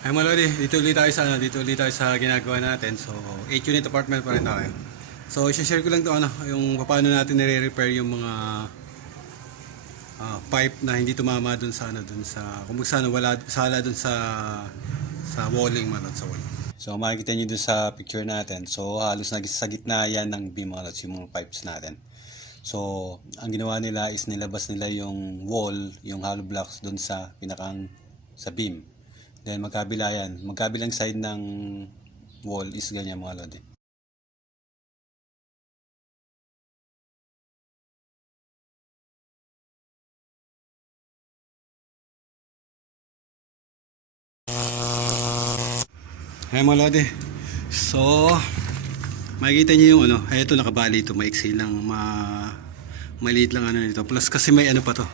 Ay Malodi, dito ulit tayo sa ano, dito ulit tayo sa ginagawa natin. So, 8 unit apartment pa rin tayo. So, i-share ko lang to ano, yung paano natin nire-repair yung mga ah, pipe na hindi tumama dun sa ano, dun sa kung sana wala sala dun sa sa walling man sa wall. So, makikita niyo dun sa picture natin. So, halos nag sa gitna yan ng beam mga lods, yung mga pipes natin. So, ang ginawa nila is nilabas nila yung wall, yung hollow blocks dun sa pinakang sa beam. Then magkabila yan. Magkabilang side ng wall is ganyan mga lodi. Hey mga lodi. So, makikita niyo yung ano, ito nakabali ito, maiksi lang, ma maliit lang ano nito. Plus kasi may ano pa to,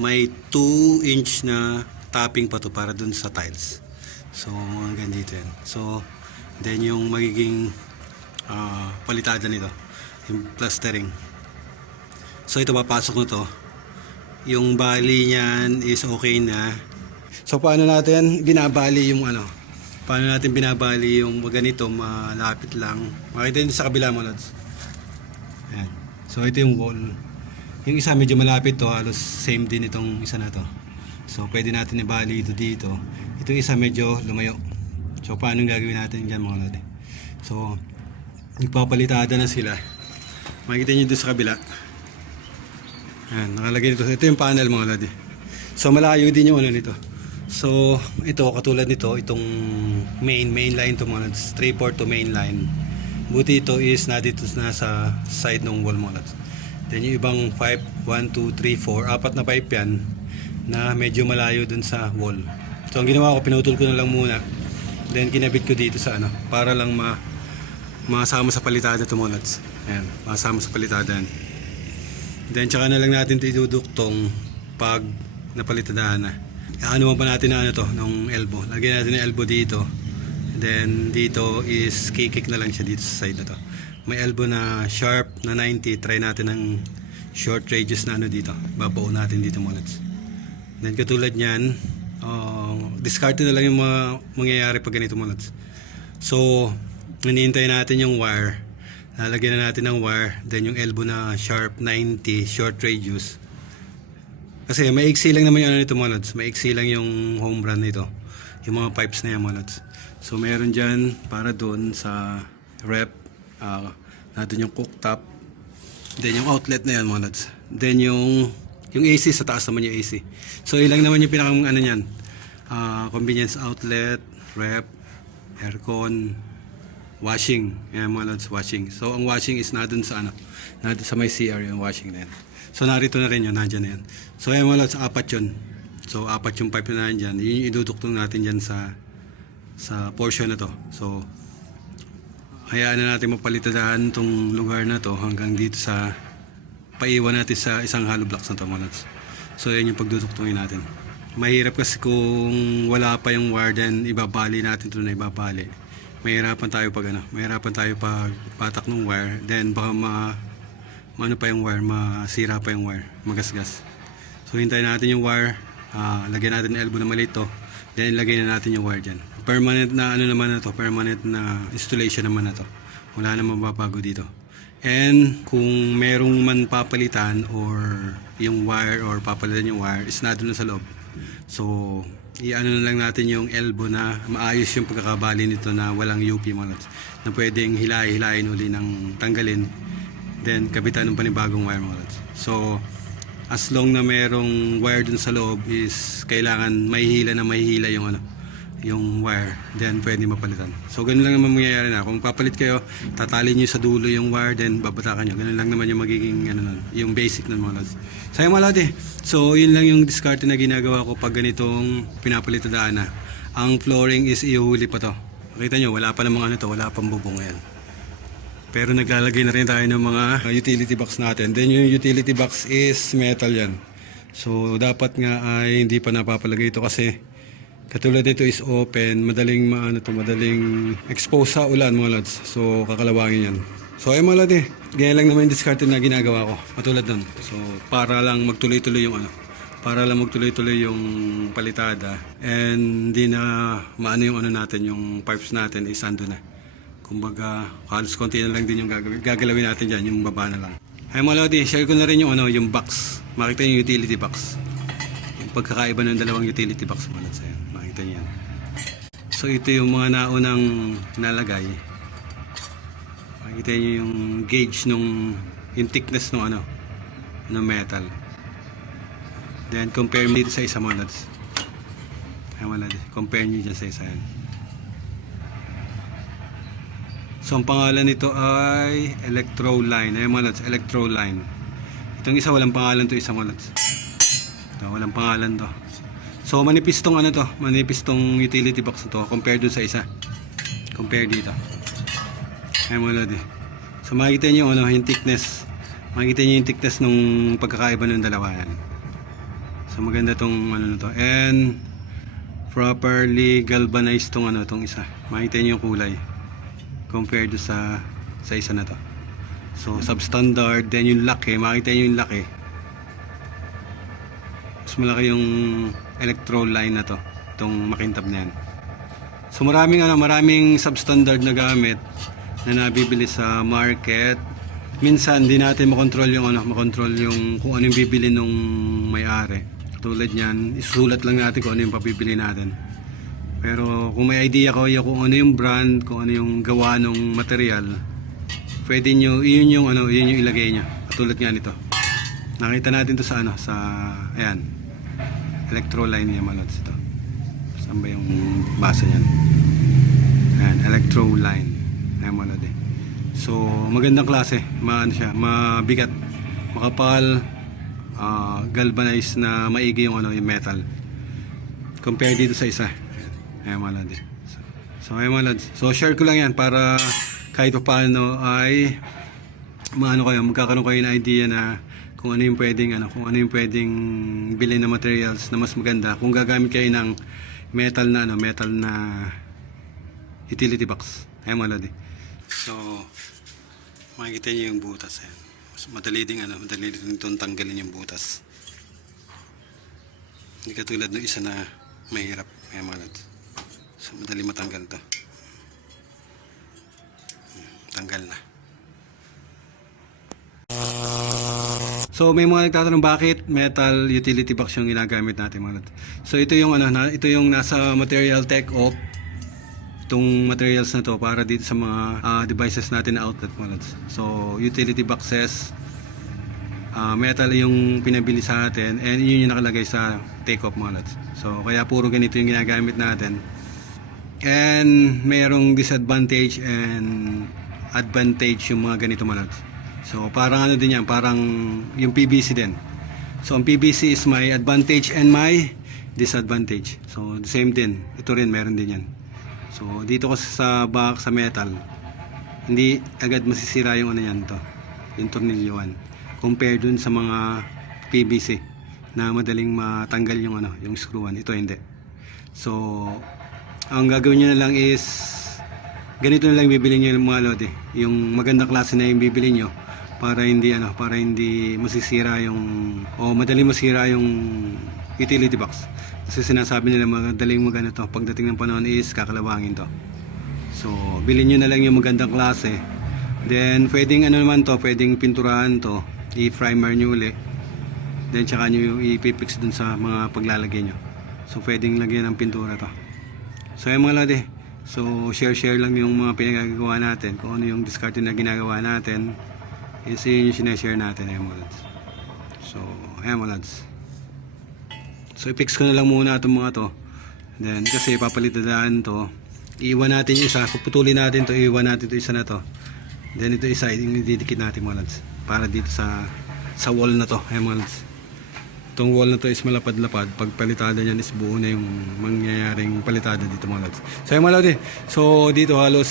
may 2 inch na topping pa to para dun sa tiles. So, hanggang dito yan. So, then yung magiging ah, palitada nito, yung plastering. So, ito papasok na to. Yung bali niyan is okay na. So, paano natin binabali yung ano, paano natin binabali yung ganito, malapit lang. Makita nyo sa kabila mo, Lods. Ayan. So, ito yung wall. Yung isa medyo malapit to, halos same din itong isa na to. So, pwede natin ibali ito dito. Itong isa medyo lumayo. So, paano gagawin natin dyan mga lodi? So, nagpapalitada na sila. Makikita nyo doon sa kabila. Ayan, nakalagay dito. Ito yung panel mga lodi. So, malayo din yung ano nito. So, ito, katulad nito, itong main, main line to mga lods. 3-4 to main line. Buti ito is na dito na sa side ng wall mga lods. Then yung ibang 5, 1, 2, 3, 4, apat na pipe yan na medyo malayo dun sa wall. So ang ginawa ko, pinutol ko na lang muna. Then kinabit ko dito sa ano, para lang ma masama sa palitada ito mga lods. Ayan, masama sa palitada. Then tsaka na lang natin ito iduduktong pag napalitadaan na. Ano pa natin na ano to, ng elbow. Lagyan natin ng elbow dito. Then dito is kikik na lang siya dito sa side na to. May elbow na sharp na 90. Try natin ng short radius na ano dito. Babao natin dito mga lods. Then katulad niyan, uh, discard na lang yung mga mangyayari pag ganito lods. So, hinihintay natin yung wire. Lalagyan na natin ng wire. Then yung elbow na sharp 90, short radius. Kasi maiksi lang naman yung ano nito mga lods. Maiksi lang yung home run nito. Yung mga pipes na yan mga lods. So meron dyan para doon sa rep. Uh, natin yung cooktop. Then yung outlet na yan mga lods. Then yung yung AC sa taas naman yung AC. So ilang naman yung pinakang ano niyan. Ah, convenience outlet, rep, aircon, washing. Yan mga lods, washing. So ang washing is na dun sa ano, na sa may CR yung washing na yan. So narito na rin yun, nandyan na yan. So yan mga lods, apat yun. So apat yung pipe na nandyan. Yun yung iduduktong natin dyan sa sa portion na to. So hayaan na natin mapalitadaan tong lugar na to hanggang dito sa paiwan natin sa isang hollow blocks na to mga. So yan yung pagduduktungin natin. Mahirap kasi kung wala pa yung wire then ibabali natin ito na ibabali. Mahirapan tayo pag ano, mahirapan tayo pag patak ng wire then baka ma ano pa yung wire, masira pa yung wire, magasgas. So hintayin natin yung wire, ah, lagyan natin ng elbow na maliit to, then lagay na natin yung wire dyan. Permanent na ano naman na to, permanent na installation naman na to. Wala namang mababago dito. And kung merong man papalitan or yung wire or papalitan yung wire is na sa loob. So, i-ano na lang natin yung elbow na maayos yung pagkakabali nito na walang UP mga. Na pwedeng hilay-hilayin uli ng tanggalin. Then, kabitan ng panibagong wire mga lods. So, as long na merong wire dun sa loob is kailangan mahihila na mahihila yung ano yung wire then pwede mapalitan. So ganun lang naman mangyayari na. Kung papalit kayo tatali nyo sa dulo yung wire then babatakan nyo. Ganun lang naman yung magiging ano nun, yung basic ng mga lods. Sayang mga lodi so yun lang yung discard na ginagawa ko pag ganitong pinapalitadaan na. Ang flooring is iuhuli pa to. Makita nyo wala pa namang ano to wala pang bubong yan pero naglalagay na rin tayo ng mga utility box natin. Then yung utility box is metal yan. So dapat nga ay hindi pa napapalagay ito kasi katulad nito is open, madaling maano to, madaling expose sa ulan mga lads. So kakalawangin yan. So ay mga ladi, ganyan lang naman yung discard na ginagawa ko. Matulad nun. So para lang magtuloy-tuloy yung ano, para lang magtuloy-tuloy yung palitada and hindi na maano yung ano natin yung pipes natin is ando na kumbaga halos konti na lang din yung gagawin, gagalawin natin dyan yung baba na lang ay mga lodi share ko na rin yung ano yung box makita yung utility box yung pagkakaiba ng dalawang utility box mga lods ayan makita niyo yan so ito yung mga naunang nalagay makita niyo yung gauge nung yung thickness ng ano ng metal Then compare mo dito sa isa mga lads. Ay mga lads, compare nyo dyan sa isa yan. So ang pangalan nito ay Electroline. Ay mga lads, Electroline. Itong isa walang pangalan to isa mga lads. Ito, walang pangalan to. So manipis tong ano to, manipis tong utility box na to compare dun sa isa. Compare dito. Ay mga lads. eh. So makikita nyo ano, yung thickness. Makikita nyo yung thickness nung pagkakaiba ng dalawa yan. So maganda tong ano na to. And properly galvanized tong ano tong isa. Makita niyo yung kulay compared sa sa isa na to. So substandard then yung laki, makita niyo yung laki. Mas malaki yung electro line na to, itong makintab na yan. So maraming ano, maraming substandard na gamit na nabibili sa market minsan di natin makontrol yung ano, makontrol yung kung ano yung bibili nung may-ari. Tulad niyan, isusulat lang natin kung ano yung papibili natin. Pero kung may idea ko yung kung ano yung brand, kung ano yung gawa ng material, pwede nyo, yun yung ano, yun yung ilagay niya. Katulad nga nito. Nakita natin to sa ano, sa, ayan, electroline niya malots ito. Saan ba yung basa niyan? Ayan, electroline. Ayan malod eh. So, magandang klase. Maano siya, mabigat, makapal, ah, galvanized na maigi yung ano, yung metal. Compare dito sa isa. Ayan mga lads. So, so ayan mga. So, share ko lang yan para kahit pa paano ay maano kayo, magkakaroon kayo ng idea na kung ano yung pwedeng ano, kung ano yung pwedeng bilhin na materials na mas maganda kung gagamit kayo ng metal na ano, metal na utility box. Ayan mga lads. So, makikita niyo yung butas. Ayan. Mas madali din ano, madali din itong tanggalin yung butas. Hindi katulad ng isa na mahirap. Ayan mga lads. So, madali matanggal to. Hmm, Tanggal na. So may mga nagtatanong bakit metal utility box yung ginagamit natin mga lads. So ito yung ano na, ito yung nasa material tech op itong materials na to para dito sa mga ah, devices natin na outlet mga lads. So utility boxes ah, metal yung pinabili sa atin and yun yung nakalagay sa take off mga lads. So kaya puro ganito yung ginagamit natin. And mayroong disadvantage and advantage yung mga ganito mga lads. So parang ano din yan, parang yung PVC din. So ang PVC is my advantage and my disadvantage. So the same din. Ito rin meron din yan. So dito kasi sa back sa metal, hindi agad masisira yung ano yan to. Yung tornilyoan. Compare dun sa mga PVC na madaling matanggal yung ano, yung screwan. Ito hindi. So ang gagawin nyo na lang is ganito na lang bibili nyo yung mga lodi. Yung magandang klase na yung bibili nyo para hindi ano, para hindi masisira yung o madali masira yung utility box. Kasi sinasabi nila madaling magano to pagdating ng panahon is kakalawangin to. So, bilhin nyo na lang yung magandang klase. Then, pwedeng ano naman to, pwedeng pinturahan to, i-primer nyo uli. Then, tsaka nyo ipipix dun sa mga paglalagay nyo. So, pwedeng lagyan ng pintura to. So, yung mga lodi. So, share-share lang yung mga pinagagawa natin. Kung ano yung discard na ginagawa natin. Is yun yung sinashare natin, ayan mga lads. So, ayan mga lads. So, i-fix ko na lang muna itong mga to. Then, kasi papalitadaan to. Iiwan natin yung isa. Puputulin natin to. Iiwan natin to isa na to. Then, ito isa. Yung didikit natin mga lads. Para dito sa sa wall na to. Ayan mga lads. Itong wall na to is malapad-lapad. Pag palitada niyan is buo na yung mangyayaring palitada dito mga lads. So yung mga lads eh. So dito halos,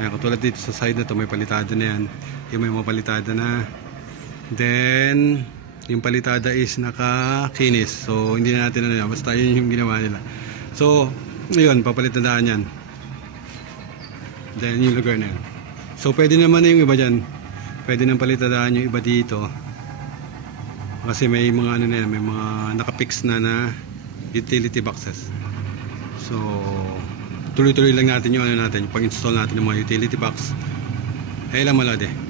ayan, katulad dito sa side na to may palitada na yan. Yung may mga palitada na. Then, yung palitada is nakakinis. So hindi na natin ano yan. Basta yun yung ginawa nila. So, yun, papalitadaan yan. Then yung lugar na yun. So pwede naman na yung iba dyan. Pwede nang palitadaan yung iba dito. Kasi may mga ano na yan, may mga nakapix na na utility boxes. So, tuloy-tuloy lang natin yung ano natin, pag-install natin ng mga utility box. Ay lang malade.